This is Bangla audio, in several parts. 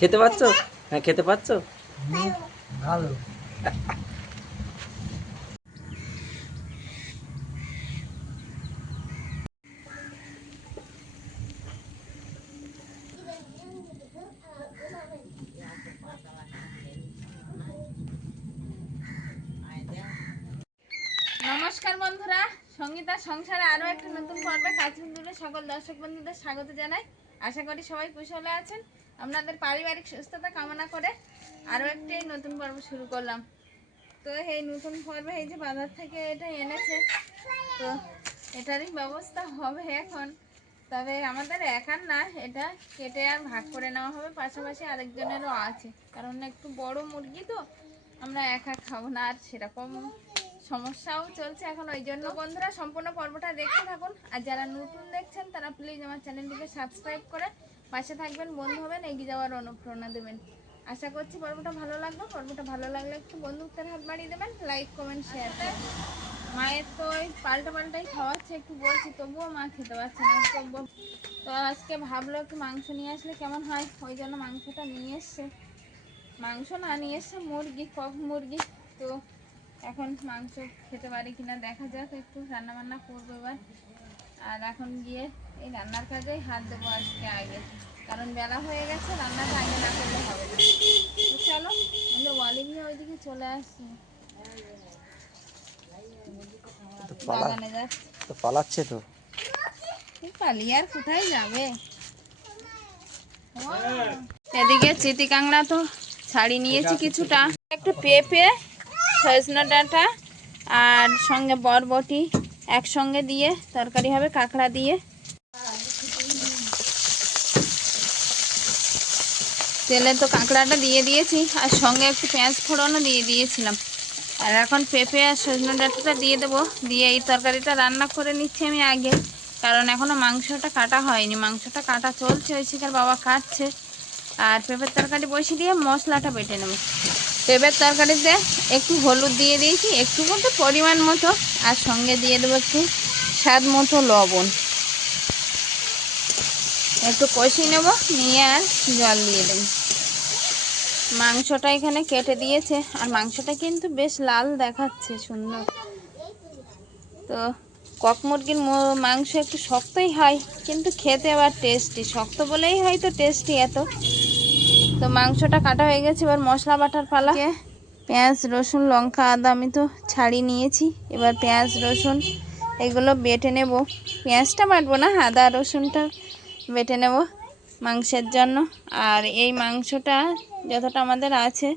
খেতে পাচ্ছ হ্যাঁ খেতে পাচ্ছ ভালো। নমস্কার বন্ধুরা সঙ্গীতা সংসারে আরও একটা নতুন পর্বে কাশ্মীর দূরে সকল দর্শক বন্ধুদের স্বাগত জানাই। আশা করি সবাই কুশলে আছেন। আপনাদের পারিবারিক সুস্থতা কামনা করে আরও একটি নতুন পর্ব শুরু করলাম। তো এই নতুন পর্বে, এই যে বাজার থেকে এটা এনেছে, তো এটারই ব্যবস্থা হবে এখন। তবে আমাদের একার না, এটা কেটে আর ভাগ করে নেওয়া হবে। পাশাপাশি আরেকজনেরও আছে। কারণ একটু বড় মুরগি তো, আমরা একা খাব না, আর সেরকম সমস্যাও চলছে এখন। ওই জন্য বন্ধুরা সম্পূর্ণ পর্বটা দেখতে থাকুন। আর যারা নতুন দেখছেন, তারা প্লিজ আমার চ্যানেলটিকে সাবস্ক্রাইব করে পাশে থাকবেন, বন্ধু হবেন, এগিয়ে যাওয়ার অনুপ্রেরণা দেবেন। আশা করছি পর্বটা ভালো লাগবে পর্বটা ভালো লাগলে একটু বন্ধুত্বের হাত বাড়িয়ে দেবেন। লাইক কমেন্ট শেয়ার করবেন মায়ের তো ওই পাল্টা পাল্টাই খাওয়াচ্ছে, একটু বলছি, তবুও মা খেতে পারছে না। তবুও তো আজকে ভাবলো একটু মাংস নিয়ে আসলে কেমন হয়? ওই জন্য মাংসটা নিয়ে এসছে। মাংস না, নিয়ে এসছে মুরগি, কক মুরগি। তো এখন মাংস খেতে পারি কিনা দেখা যাক, একটু রান্না বান্না করব এবার। আর এখন গিয়ে এই রান্নার কাজেই হাত দেবো আজকে আগে। কারণ বেলা হয়ে গেছে রান্নাটা আগে না করলে হবে না। চলো আমরা ওয়ালিং নিয়ে ওইদিকে চলে আসছি তো পালা বাগানে যাচ্ছি পালাচ্ছে তো। পালিয়ে আর কোথায় যাবে? এদিকে চিতি কাংড়া তো ছাড়ি নিয়েছি কিছুটা। একটু পেঁপে সজনা ডাঁটা আর সঙ্গে বরবটি। একসঙ্গে দিয়ে তরকারি হবে কাঁকড়া দিয়ে। তেলে তো কাঁকড়াটা দিয়ে দিয়েছি, আর সঙ্গে একটু পেঁয়াজ ফোড়নও দিয়ে দিয়েছিলাম। আর এখন পেঁপে আর সজনে ডাঁটাটা দিয়ে দেবো, দিয়ে এই তরকারিটা রান্না করে নিচ্ছি আমি আগে। কারণ এখনও মাংসটা কাটা হয়নি, মাংসটা কাটা চলছে, ওই শিকার বাবা কাটছে। আর পেঁপের তরকারি বসিয়ে দিয়ে মশলাটা বেটে নেব। পেঁপের তরকারিতে একটু হলুদ দিয়ে দিয়েছি, একটু মতো পরিমাণ মতো, আর সঙ্গে দিয়ে দেবো একটু স্বাদ মতো লবণ। একটু কষিয়ে নেব, নিয়ে আর জল দিয়ে দেবো। মাংসটা এখানে কেটে দিয়েছে, আর মাংসটা কিন্তু বেশ লাল দেখাচ্ছে সুন্দর। তো কক মুরগির মাংস একটু শক্তই হয়, কিন্তু খেতে আবার টেস্টি শক্ত বলেই হয়তো টেস্টি এত। তো মাংসটা কাটা হয়ে গেছে এবার মশলা বাটার পালা। পেঁয়াজ রসুন লঙ্কা আদা আমি তো ছাড়িয়ে নিয়েছি। এবার পেঁয়াজ রসুন এগুলো বেটে নেব। পেঁয়াজটা বাটবো না আদা রসুনটা বেটে নেব মাংসের জন্য। আর এই মাংসটা যতটা আমাদের আছে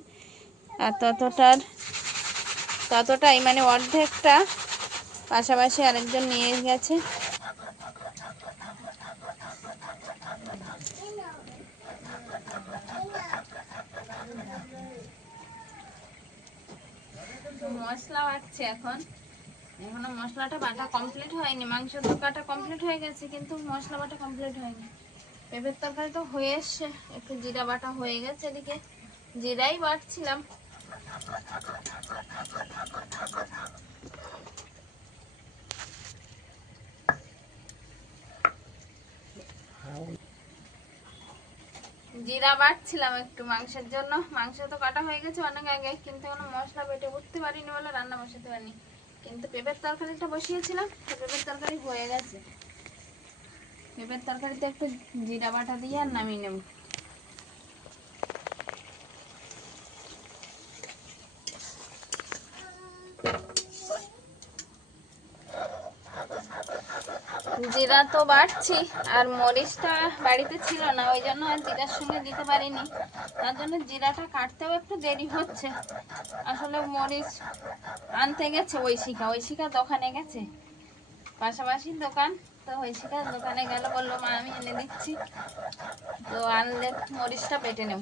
আর ততটার ততটাই মানে অর্ধেকটা পাশাপাশি আরেকজন নিয়ে গেছে। মশলা বাটছে এখন। এখনও মশলাটা বাটা কমপ্লিট হয়নি, মাংস তরকারটা কমপ্লিট হয়ে গেছে, কিন্তু মশলা বাটা কমপ্লিট হয়নি। পেঁপের তরকারি তো হয়ে এসছে, একটু জিরা বাটা হয়ে গেছে এদিকে। জিরাই বাটছিলাম জিরা বাটছিলাম একটু মাংসের জন্য। মাংস তো কাটা হয়ে গেছে অনেক আগে, কিন্তু এখন মশলা বেটে উঠতে পারিনি বলে রান্না বসাতে পারিনি। কিন্তু পেঁপের তরকারিটা বসিয়েছিলাম, তো পেঁপের তরকারি হয়ে গেছে। পেঁপের তরকারিতে একটু জিরা বাটা দিয়ে আর নামিয়ে নেব। জিরা তো বাড়ছি, আর মরিচটা বাড়িতে ছিল না, ওই জন্য আর জিরার সঙ্গে দিতে পারিনি। তার জন্য জিরাটা কাটতেও একটু দেরি হচ্ছে। আসলে মরিচ আনতে গেছে ঐশিকা ঐশিকা দোকানে গেছে। পাশাপাশি দোকান, তো ঐশিকা দোকানে গেল, বলল, মা, আমি এনে দিচ্ছি। তো আনলে মরিচটা পেটে নেব।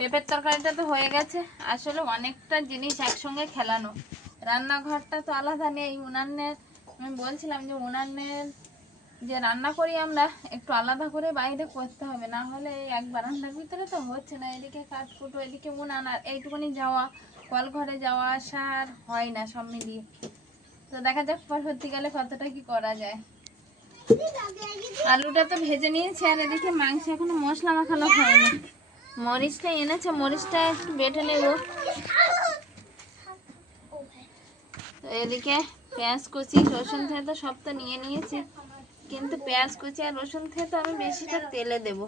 পেঁপের তরকারিটা তো হয়ে গেছে। আসলে অনেকটা জিনিস একসঙ্গে খেলানো। রান্নাঘরটা তো আলাদা নেই। উনানের আমি বলছিলাম যে উনানের যে রান্না করি আমরা, একটু আলাদা করে বাইরে করতে হবে। না হলে এক বারান্দার ভিতরে তো হচ্ছে না। এদিকে কাঠকুটো এদিকে উনান আর এইটুকুনি যাওয়া কল ঘরে যাওয়া আসা আর হয় না সব মিলিয়ে। তো দেখা যাক পরবর্তীকালে কতটা কি করা যায়। আলুটা তো ভেজে নিয়েছি, আর এদিকে মাংস এখনও মশলা মাখানো হয়নি। মরিচটা এনেছে, মরিচটা একটু বেটে নেব। এদিকে পেঁয়াজ কুচি, রসুন থেকে তো সব তো নিয়ে নিয়েছি। কিন্তু পেঁয়াজ কুচি আর রসুন থেকে তো আমি বেশিটা তেলে দেব।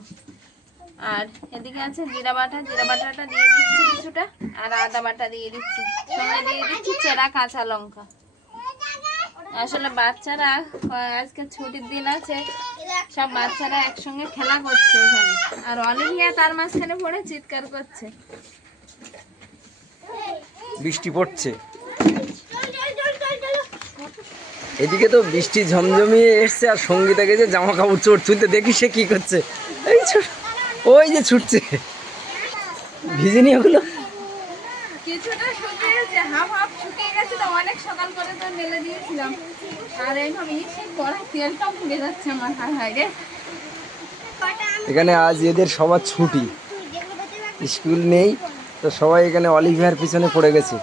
আর এদিকে আছে জিরা বাটা, জিরা বাটাটা দিয়ে দিচ্ছি কিছুটা, আর আদা বাটা দিয়ে দিচ্ছি। সঙ্গে দিয়ে দিচ্ছি চেরা কাঁচা লঙ্কা। আসলে বাচ্চারা, আজকে ছুটির দিন আছে সব বাচ্চারা একসঙ্গে খেলা করছে এখানে। আর অলিভিয়া তার মাঝখানে পড়ে চিৎকার করছে। বৃষ্টি পড়ছে। এদিকে তো বৃষ্টি ঝমঝমিয়ে এসছে আর সঙ্গীতা গেছে জামা কাপড় চোর তুলতে দেখি সে কি করছে। এই ওই যে ছুটছে। ভিজেনি ওগুলো? কিছুটা শুকিয়ে গেছে হাফ হাফ শুকিয়ে গেছে তো অনেক সকাল করে তো মেলে দিয়েছিলাম। আর এইভাবে কড়া পুড়ে যাচ্ছে আমার এখানে আজ এদের সবার ছুটি। স্কুল নেই তো সবাই এখানে অলিভিয়ার পিছনে পড়ে গেছে।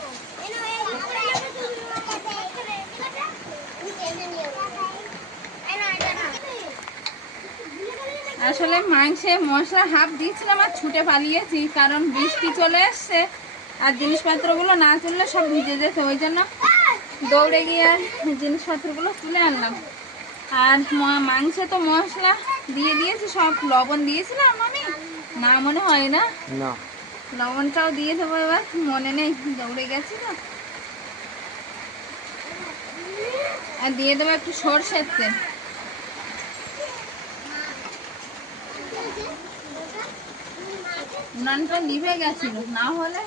আসলে মাংসে মশলা হাফ দিয়েছিলাম আর ছুটে পালিয়েছি কারণ বৃষ্টি চলে এসছে। আর জিনিসপত্রগুলো না তুললে সব ভিজে যেত ওই জন্য দৌড়ে গিয়ে আর জিনিসপত্রগুলো তুলে আনলাম। আর মাংসে তো মশলা দিয়ে দিয়েছি সব লবণ দিয়েছিলাম আমি না মনে হয় না? না। লবণটাও দিয়ে দেবো এবার মনে নেই দৌড়ে গেছি তো। আর দিয়ে দেবো একটু সর্ষের তেল। উনানটা নিভে গেছিল না হলে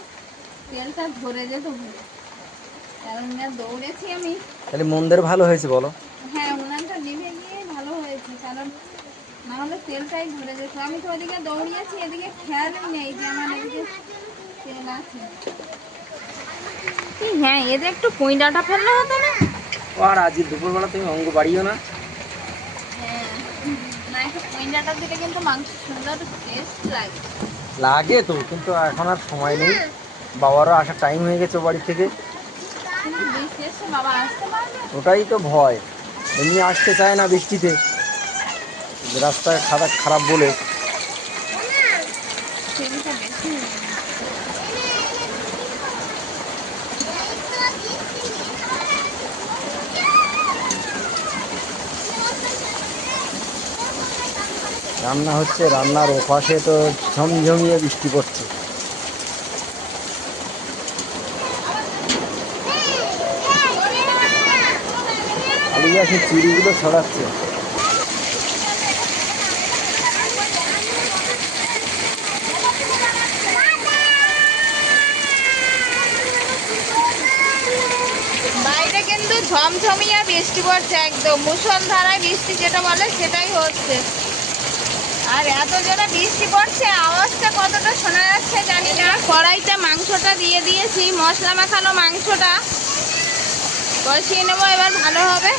তেলটা ধরে যেত। কারণ না দৌড়েছি আমি। তাহলে মন্দের ভালো হয়েছে বলো। হ্যাঁ উনানটা নিভে গিয়ে ভালো হয়েছে কারণ না হলে তেলটাই ধরে যেত। আমি তো ওদিকে দৌড়িয়েছি এদিকে খেয়ালই নেই যে আমার এদিকে তেল আছে। হ্যাঁ এদের একটু কুইন্ডাটা ফেললে হতো না? আর আজ দুপুরবেলা তুমি অঙ্গ বাড়িও না। হ্যাঁ না একটু কুইন্ডাটা দিলে কিন্তু মাংস সুন্দর টেস্ট লাগে। লাগে তো কিন্তু এখন আর সময় নেই। বাবারও আসার টাইম হয়ে গেছে বাড়ি থেকে। ওটাই তো ভয়। এমনি আসতে চায় না বৃষ্টিতে। রাস্তায় খারাপ খারাপ বলে। রান্না হচ্ছে, রান্নার ওপাশে তো ঝমঝমিয়ে বৃষ্টি পড়ছে। আলু গাছের চিড়িগুলো বাইরে কিন্তু ঝমঝমিয়া বৃষ্টি পড়ছে একদম। মুসলধারায় বৃষ্টি যেটা বলে সেটাই হচ্ছে। আর এত জোরে বৃষ্টি পড়ছে, আওয়াজটা কতটা শোনা যাচ্ছে জানি না। কড়াইতে মাংসটা দিয়ে দিয়েছি, মশলা মাখানো মাংসটা। কষিয়ে নেব, এবার ভালো হবে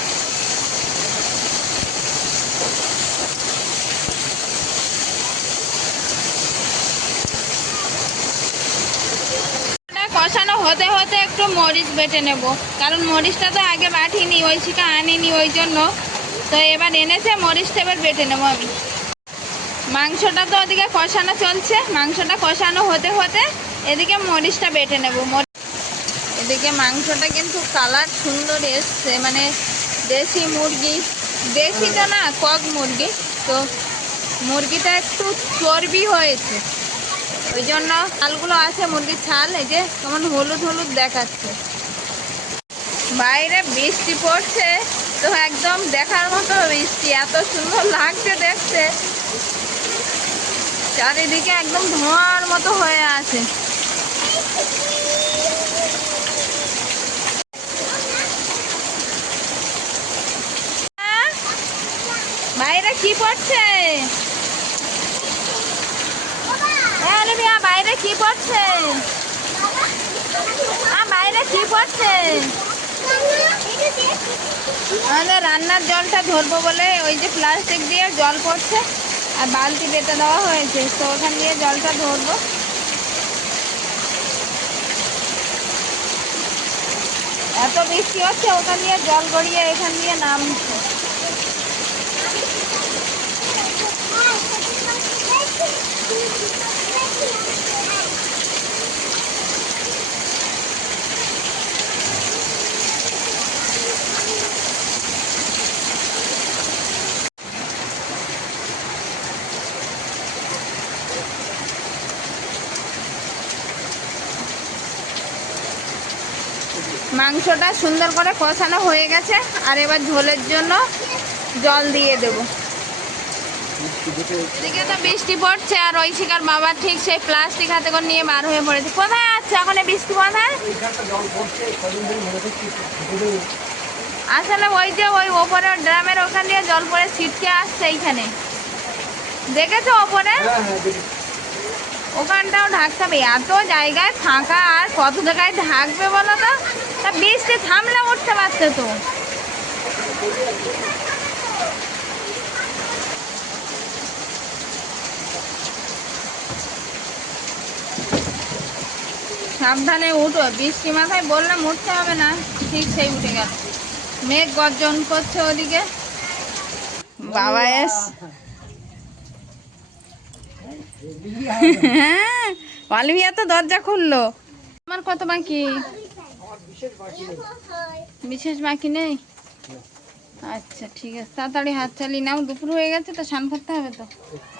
এটা কষানো হতে হতে একটু মরিচ বেটে নেব। কারণ মরিচটা তো আগে বাটিনি, ওই শিকা আনিনি ওই জন্য। তো এবার এনেছে, মরিচটা এবার বেটে নেব আমি। মাংসটা তো ওদিকে কষানো চলছে, মাংসটা কষানো হতে হতে এদিকে মরিচটা বেটে নেব। এদিকে মাংসটা কিন্তু কালার সুন্দর এসছে মানে দেশি মুরগি দেশি তো না কক মুরগি। তো মুরগিটা একটু চর্বি হয়েছে। ওই জন্য ছালগুলো আছে, মুরগির ছাল, এই যে কেমন হলুদ হলুদ দেখাচ্ছে। বাইরে বৃষ্টি পড়ছে, তো একদম দেখার মতো বৃষ্টি, এত সুন্দর লাগছে দেখতে। চারিদিকে একদম ধোঁয়ার মতো হয়ে আছে। আহ! বাইরে কি পড়ছে? অলিভিয়া, বাইরে কি পড়ছে? বাইরে কি পড়ছে? আমাদের রান্নার জলটা ধরবো বলে ওই যে প্লাস্টিক দিয়ে জল পড়ছে আর বালতি পেতে দেওয়া হয়েছে তো ওখান দিয়ে জলটা ধরবো। এত বৃষ্টি হচ্ছে ওখান দিয়ে জল গড়িয়ে এখান দিয়ে নামছে। মাংসটা সুন্দর করে কষানো হয়ে গেছে। আর এবার ঝোলের জন্য জল দিয়ে দেবো। এদিকে তো বৃষ্টি পড়ছে আর ঐশিকার বাবা ঠিক সেই প্লাস্টিক হাতে করে নিয়ে বার হয়ে পড়েছে। কোথায় আছে? এখন বৃষ্টি কোথায় আসলে ওই যে ওই ওপরে ড্রামের ওখান দিয়ে জল পড়ে ছিটকে আসছে এইখানে। দেখেছ ওপরে? ওখানটাও ঢাকতে হবে। এত জায়গায় ফাঁকা আর কত জায়গায় ঢাকবে বলো তো? তা বৃষ্টি থামলে উঠতে পারছে তো। সাবধানে উঠো। বৃষ্টি মাথায় বললাম উঠতে হবে না, ঠিক সেই উঠে গেল। মেঘ গর্জন করছে ওদিকে। বাবা এস হ্যাঁ অলিভিয়া তো দরজা খুললো। আমার কত বাকি? বিশেষ বাকি নেই? আচ্ছা ঠিক আছে। তাড়াতাড়ি হাত চালিয়ে নাও দুপুর হয়ে গেছে তো স্নান করতে হবে তো।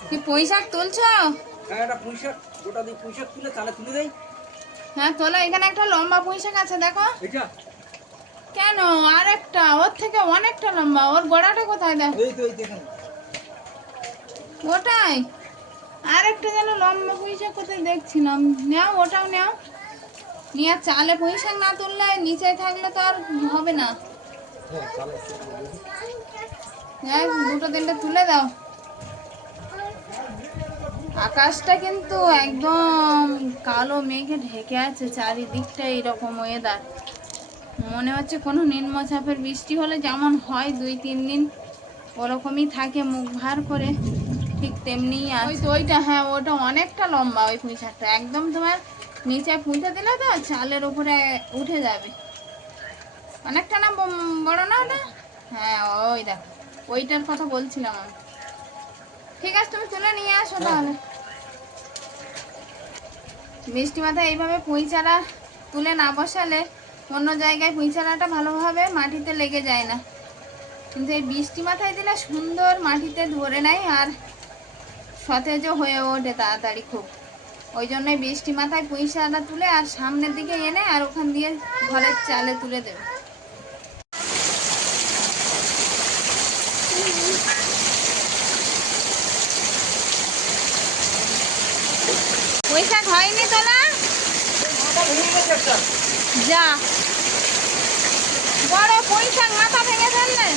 কি পয়সাক তুলছো? চালে হ্যাঁ তোলা এখানে একটা লম্বা আছে দেখো। কেন? আরেকটা ওর থেকে অনেকটা লম্বা ওর গোড়াটা কোথায় দেখ? এই ওটাই আরেকটা যেন লম্বা পয়সা কোথায় দেখছিলাম। নাও, ওটাও নাও। নিয়ে, চালে পয়সা না তুললে নিচে থাকলে তো আর হবে না। দুটো তিনটে তুলে দাও। আকাশটা কিন্তু একদম কালো মেঘে ঢেকে আছে, চারিদিকটা এরকম ওয়েদার মনে হচ্ছে কোনো নিম্নচাপের বৃষ্টি হলে যেমন হয়, দুই, তিন দিন ওরকমই থাকে মুখ ভার করে। ঠিক তেমনি ওই তো ওইটা হ্যাঁ ওটা অনেকটা লম্বা ওই পুঁইশাকটা। একদম তোমার নিচে পুঁতে দিলে তো চালের উপরে উঠে যাবে। অনেকটা না বড় না ওটা? হ্যাঁ ওই দেখ ওইটার কথা বলছিলাম আমি। ঠিক আছে তুমি তুলে নিয়ে আসো তাহলে। মিষ্টি মাথায় এইভাবে পুঁই চারা তুলে না বসালে অন্য জায়গায় পুঁই চারাটা ভালোভাবে মাটিতে লেগে যায় না। কিন্তু এই বৃষ্টি মাথায় দিলে সুন্দর মাটিতে ধরে নেয় আর সতেজও হয়ে ওঠে তাড়াতাড়ি খুব। ওই জন্যই বৃষ্টি মাথায় পুঁই তুলে আর সামনের দিকে এনে আর ওখান দিয়ে ঘরের চালে তুলে দেবে। যা। বড় পুঁই মাথা ভেঙে ফেললে।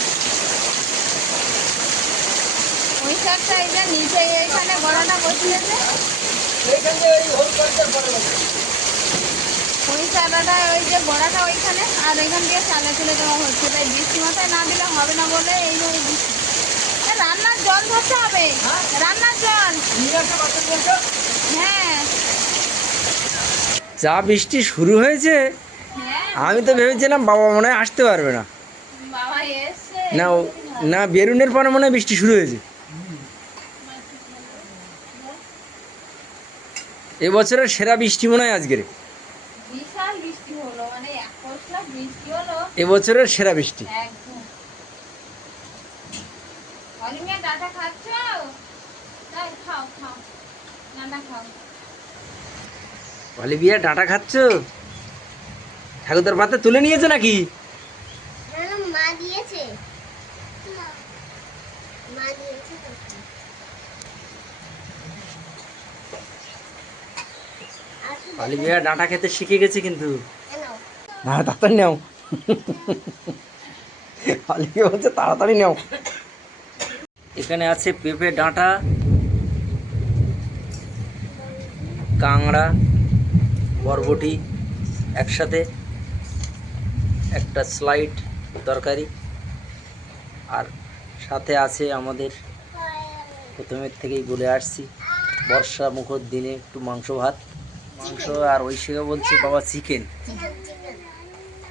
শাকটা এই যে নিচে এখানে বসিয়েছে। ওই যে বড়াটা ওইখানে আর দিয়ে চালে তুলে দেওয়া হচ্ছে। তাই বৃষ্টি মাথায় না দিলে হবে না বলে এইভাবে রান্নার জল ধরতে হবে। রান্নার জল। হ্যাঁ। যা বৃষ্টি শুরু হয়েছে হ্যাঁ। আমি তো ভেবেছিলাম বাবা মনে হয় আসতে পারবে না। না না বেরুনের পরে মনে হয় বৃষ্টি শুরু হয়েছে। এবছরের সেরা বৃষ্টি মনে হয় আজকের? মানে এবছরের সেরা বৃষ্টি। অলিভিয়া ডাটা খাচ্ছ? ঠাকুরদার পাতে তুলে নিয়েছে নাকি মা দিয়েছে মা দিয়েছে অলিভিয়া ডাটা খেতে শিখে গেছে কিন্তু। কেন হ্যাঁ তাড়াতাড়ি নাও। অলিভিয়া বলছে তাড়াতাড়ি নাও। এখানে আছে পেঁপে ডাঁটা কাংড়া বরবটি একসাথে একটা স্লাইড তরকারি আর সাথে আছে আমাদের প্রথমের থেকেই বলে আসছি বর্ষা মুখর দিনে একটু মাংস ভাত। মাংস আর ঐশিকা বলছে বাবা চিকেন।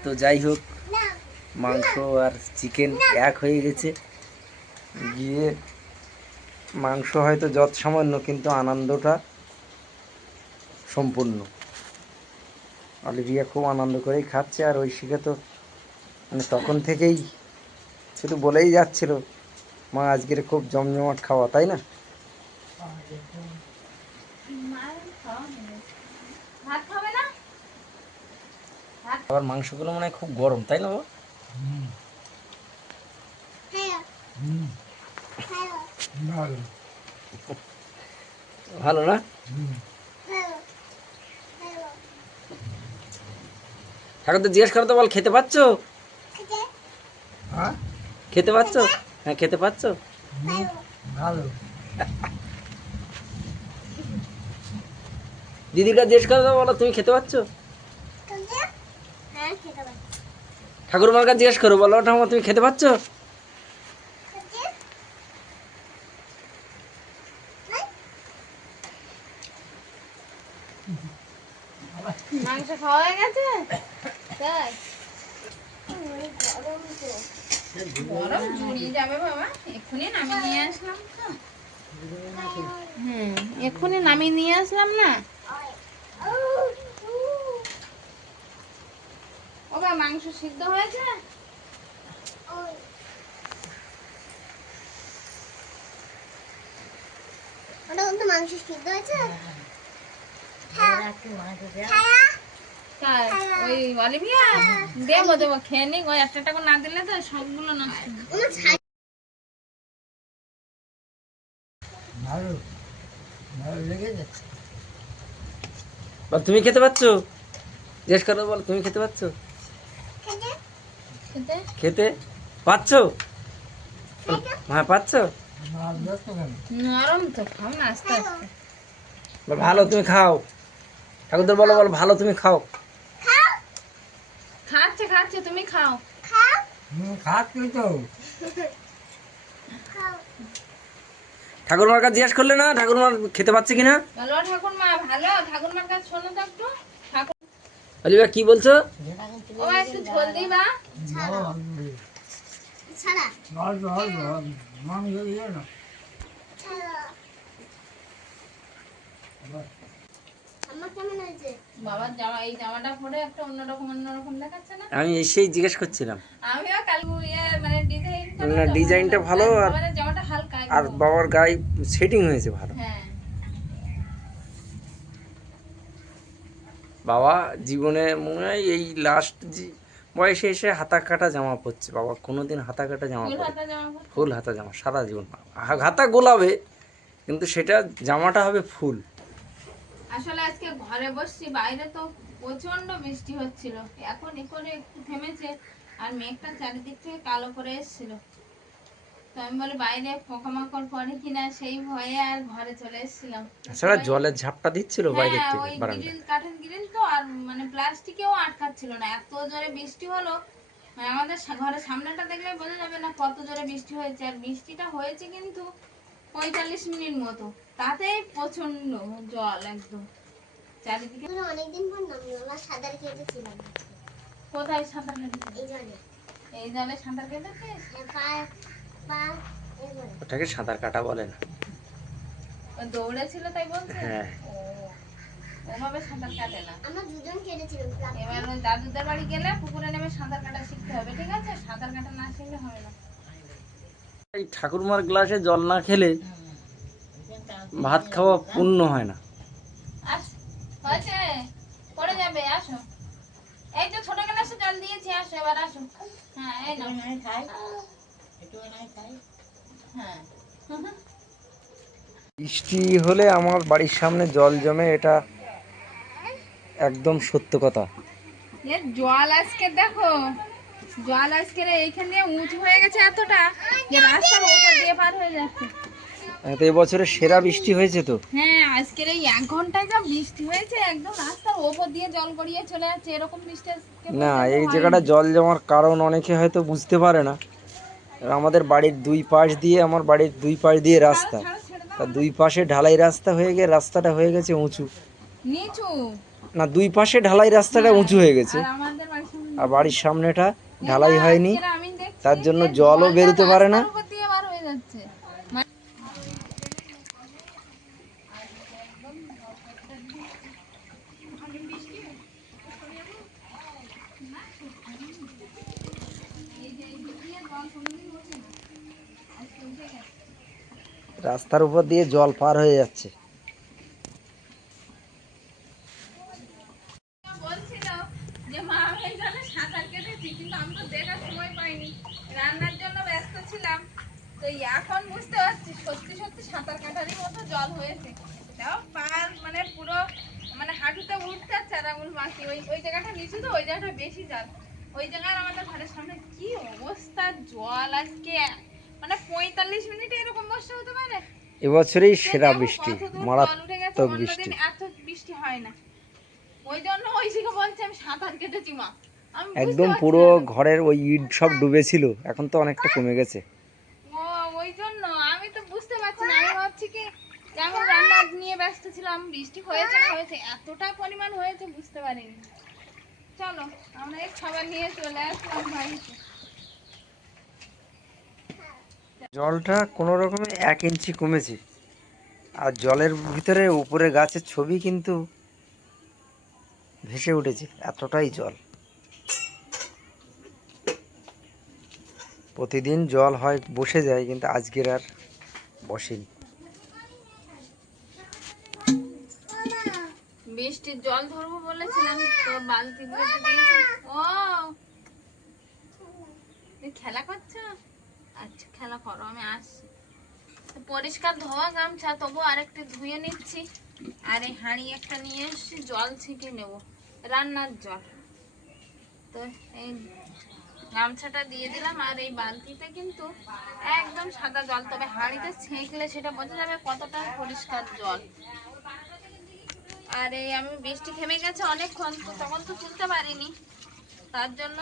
তো যাই হোক, মাংস আর চিকেন এক হয়ে গেছে। গিয়ে মাংস হয়তো যত সামান্য কিন্তু আনন্দটা সম্পূর্ণ। অলিভিয়া খুব আনন্দ করেই খাচ্ছে, আর ঐশিকা তো মানে তখন থেকেই শুধু বলেই যাচ্ছিল, মা, আজকের খুব জমজমাট খাওয়া, তাই না? ভাত খাবে না? আবার মাংসগুলো মনে হয় খুব গরম তাই না বাবা? হ্যাঁ হ্যাঁ ভালো। না? হ্যাঁ হ্যাঁ ঠাকুর তো জিজ্ঞেস করো তো বল খেতে পাচ্ছ খেতে? খেতে পাচ্ছ হ্যাঁ খেতে পাচ্ছ ভালো। দিদির কাছে জিজ্ঞেস করো বলো তুমি খেতে পাচ্ছ? হ্যাঁ খেতে পাচ্ছি। ঠাকুর মার কাছে জিজ্ঞেস করো বলো ঠাকুমা তুমি খেতে পাচ্ছ? মাংস খাওয়া হয়ে গেছে? তাই? গরম জুড়িয়ে যাবে বাবা এক্ষুনি নামিয়ে নিয়ে আসলাম তো। হুম এক্ষুনি নামিয়ে নিয়ে আসলাম না ও বা মাংস সিদ্ধ হয়েছে? ওটা কিন্তু মাংস সিদ্ধ হয়েছে। হ্যাঁ। হ্যাঁ। তাই? ওই অলিভিয়া দেবো দেবো খেয়ে নি ওই একটা টাকা না দিলে তো সবগুলো নষ্ট আমার ছাই বল তুমি খেতে পাচ্ছ? জিজ্ঞেস করো বল তুমি খেতে পাচ্ছ? খেতে? খেতে? পাচ্ছ? হ্যাঁ পাচ্ছ? ভালো তুমি খাও। ঠাকুরদের বলো বল ভালো তুমি খাও। খাও। খাচ্ছে খাচ্ছে তুমি খাও। খাও। খাচ্ছি তো। ঠাকুরমার কাছে জিজ্ঞেস করলে না ঠাকুরমার খেতে পাচ্ছে কিনা? ঠাকুরমা ভালো? ঠাকুরমার কাছে শোনো তো একটু। ঠাকুর কি বলছো? ও মা, একটু ঝোল দিবা। আমি এসেই জিজ্ঞেস করছিলাম। ইয়ে মানে না, ডিজাইনটা ভালো আর- হালকা আর বাবার গায়ে সেটিং হয়েছে ভালো। হ্যাঁ। বাবা জীবনে মনে হয় এই লাস্ট বয়সে এসে হাতা কাটা জামা পরছে বাবা। কোনোদিন হাতা কাটা জামা পরে। ফুল হাতা জামা সারা জীবন হাতা গোলাবে কিন্তু সেটা জামাটা হবে ফুল। আসলে আজকে ঘরে বসছি বাইরে তো প্রচণ্ড বৃষ্টি হচ্ছিল। এখন এখানে একটু থেমেছে আর মেঘটা চারিদিক থেকে কালো করে এসেছিল। তো আমি বলি বাইরে পোকামাকড় পড়ে কিনা সেই ভয়ে আর ঘরে চলে এসেছিলাম। তাছাড়া জলের ঝাপটা দিচ্ছিল বাইরের হ্যাঁ থেকে বারান্দা গ্রিল কাঠের গ্রিল তো আর মানে প্লাস্টিকেও আটকাচ্ছিল না। এত জোরে বৃষ্টি হলো মানে আমাদের ঘরের সামনেটা দেখলে বোঝা যাবে না কত জোরে বৃষ্টি হয়েছে। আর বৃষ্টিটা হয়েছে কিন্তু পঁয়তাল্লিশ মিনিট মতো। তাতেই প্রচণ্ড জল একদম। চারিদিকে অনেকদিন পর নামলো সাঁতার কেটেছিলাম। কোথায় সাঁতার কেটেছে এই জলে। এই জলে সাঁতার কেটেছে হ্যাঁ, ওটাকে সাঁতার কাটা বলে না। দৌড়েছিল তাই বলছে? হ্যাঁ। ওভাবে সাঁতার কাটে না। আমরা দুজন কেটেছিলাম এবার দাদুদের বাড়ি গেলে পুকুরে নেমে সাঁতার কাটা শিখতে হবে ঠিক আছে? সাঁতার কাটা না শিখলে হবে না। এই ঠাকুরমার গ্লাসে জল না খেলে ভাত খাওয়া পূর্ণ হয় না। আস হয়েছে? পড়ে যাবে আসো। এই তো ছোট গ্লাসে জল দিয়েছি আসো এবার আসো। হ্যাঁ এই নাও। হ্যাঁ বৃষ্টি হলে আমার বাড়ির সামনে জল জমে এটা একদম সত্য কথা। জল আজকে দেখো জল আজকে এইখান দিয়ে উঁচু হয়ে গেছে এতটা। যে রাস্তার উপর দিয়ে পার হয়ে যাচ্ছে। তো এবছরে সেরা বৃষ্টি হয়েছে তো। হ্যাঁ আজকের এই এক ঘন্টায় যা বৃষ্টি হয়েছে একদম রাস্তার ওপর দিয়ে জল গড়িয়ে চলে যাচ্ছে এরকম বৃষ্টি না এই। জায়গাটা জল জমার কারণ অনেকে হয়তো বুঝতে পারে না। আমাদের বাড়ির দুই পাশ দিয়ে আমার বাড়ির দুই পাশ দিয়ে রাস্তা। তা দুই পাশে ঢালাই রাস্তা হয়ে গিয়ে রাস্তাটা হয়ে গেছে উঁচু। নিচু? না দুই পাশে ঢালাই রাস্তাটা উঁচু হয়ে গেছে। আর আমাদের বাড়ির সামনে আর বাড়ির সামনেটা ঢালাই হয়নি। তার জন্য জলও বেরোতে পারে না রাস্তার উপর দিয়ে বার হয়ে যাচ্ছে মানে- রাস্তার উপর দিয়ে জল পার হয়ে যাচ্ছে। এখন বুঝতে পারছি, সত্যি সত্যি সাঁতার কাটারই মতো জল হয়েছে। মানে পুরো মানে হাঁটুতে উঠতে চারাগুল ওই জায়গাটা তো, ওই জায়গাটা বেশি জল। ওই জায়গায় আমাদের ঘরের সামনে কি অবস্থা, জল আজকে মানে পঁয়তাল্লিশ মিনিটে এরকম বর্ষা হতে পারে? এবছরেই সেরা বৃষ্টি মারাত্মক বৃষ্টি। এত বৃষ্টি হয় না। ওই জন্য বলছে আমি সাঁতার কেটেছি মা। একদম পুরো ঘরের ওই ইট সব ডুবেছিল এখন তো অনেকটা কমে গেছে। ও ওই জন্য আমি তো বুঝতে পারছি না। আমি ভাবছি কি যে আমি রান্না নিয়ে ব্যস্ত ছিলাম বৃষ্টি হয়েছে না হয়েছে এতটা পরিমাণ হয়েছে বুঝতে পারিনি। চলো আমরা এই খাবার নিয়ে চলে আসলাম বাড়িতে। জলটা কোনো রকমে এক ইঞ্চি কমেছে। আর জলের ভিতরে উপরে গাছের ছবি কিন্তু ভেসে উঠেছে, এতটাই জল। প্রতিদিন জল হয়, বসে যায়, কিন্তু আজকের আর বসেনি। খেলা করছ? আচ্ছা খেলা করো, আমি আসছি। পরিষ্কার ধোয়া গামছা তবু আরেকটা ধুয়ে নিচ্ছি। আর এই হাঁড়ি একটা নিয়ে এসছি, জল ছেঁকে নেব, রান্নার জল। তো এই গামছাটা দিয়ে দিলাম, আর এই বালতিতে কিন্তু একদম সাদা জল, তবে হাঁড়িতে ছেঁকলে সেটা বোঝা যাবে কতটা পরিষ্কার জল। আর এই আমি বৃষ্টি থেমে গেছে অনেকক্ষণ, তো তখন তো তুলতে পারিনি, তার জন্য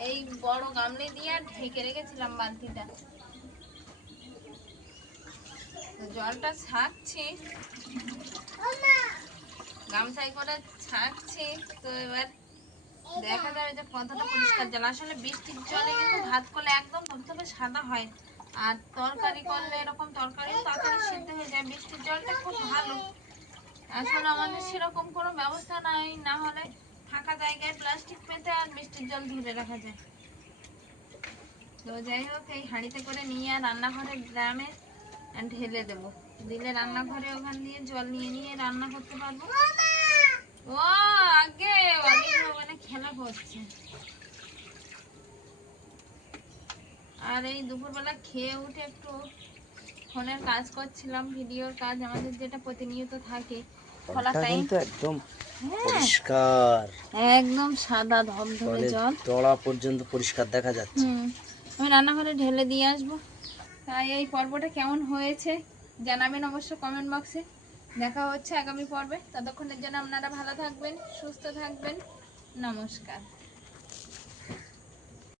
এই বড় গামলি দিয়ে আর ঢেকে রেখেছিলাম বালতিটা। জলটা ছাঁকছি। গামছাই করে ছাঁকছি। তো এবার দেখা যাবে যে কতটা পরিষ্কার জল। আসলে বৃষ্টির জলে কিন্তু ভাত করলে একদম ধবধবে সাদা হয়। আর তরকারি করলে এরকম তরকারিও তাড়াতাড়ি সিদ্ধ হয়ে যায়। বৃষ্টির জলটা খুব ভালো। আসলে আমাদের সেরকম কোনো ব্যবস্থা নাই। না হলে ফাঁকা জায়গায় প্লাস্টিক পেতে আর বৃষ্টির জল ধরে রাখা যায়। তো যাই হোক এই হাঁড়িতে করে নিয়ে আর রান্নাঘরে গ্রামে ঢেলে দেবো। দিলে রান্নাঘরে ওখান দিয়ে জল নিয়ে নিয়ে রান্না করতে পারব। ও আগে অনেক খেলা করছে। আর এই দুপুরবেলা খেয়ে উঠে একটু ফোনের কাজ করছিলাম ভিডিওর কাজ আমাদের যেটা প্রতিনিয়ত থাকে খোলা টাইম একদম পরিষ্কার। একদম সাদা ধবধবে জল। তলা পর্যন্ত পরিষ্কার দেখা যাচ্ছে। আমি রান্নাঘরে ঢেলে দিয়ে আসব। তাই এই পর্বটা কেমন হয়েছে জানাবেন অবশ্য কমেন্ট বক্সে দেখা হচ্ছে আগামী পর্বে। ততক্ষণের জন্য আপনারা ভালো থাকবেন সুস্থ থাকবেন। নমস্কার।